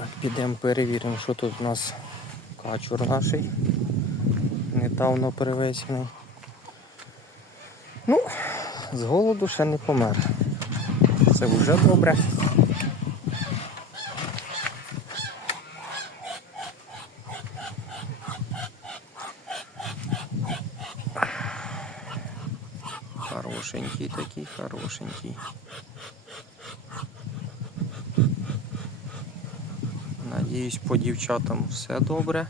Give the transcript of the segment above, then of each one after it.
Так, підемо перевіримо, що тут у нас качур наший. Недавно привезений. Ну, з голоду ще не помер. Це вже добре. Хорошенький такий, хорошенький. Надіюсь, по дівчатам все добре.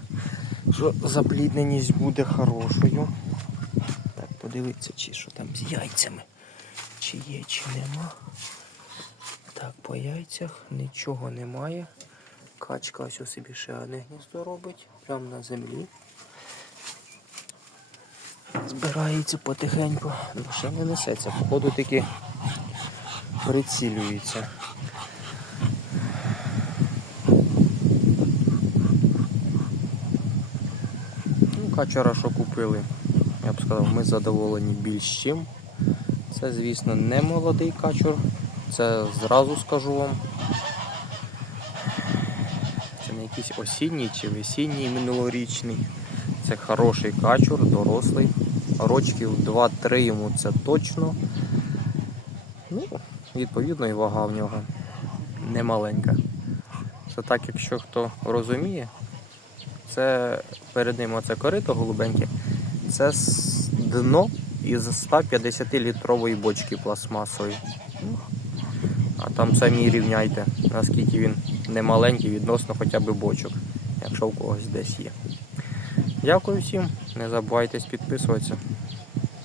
Що заплідненість буде хорошою. Так, подивіться, чи що там з яйцями. Чи є, чи нема. Так, по яйцях нічого немає. Качка ось у собі ще одне гніздо робить, прямо на землі. Збирається потихеньку, лише не несеться. Походу таки прицілюється. Качара, що купили, я б сказав, ми задоволені більш чим. Це, звісно, не молодий качур, це зразу скажу вам. Це не якийсь осінній чи весінній минулорічний. Це хороший качур, дорослий. Рочків 2-3 йому це точно. Ну, відповідно, і вага в нього немаленька. Це так, якщо хто розуміє, це перед ним оце корито голубеньке, це дно із 150-літрової бочки пластмасової. А там самі рівняйте, наскільки він не маленький відносно хоча б бочок, якщо у когось десь є. Дякую всім, не забувайте підписуватися.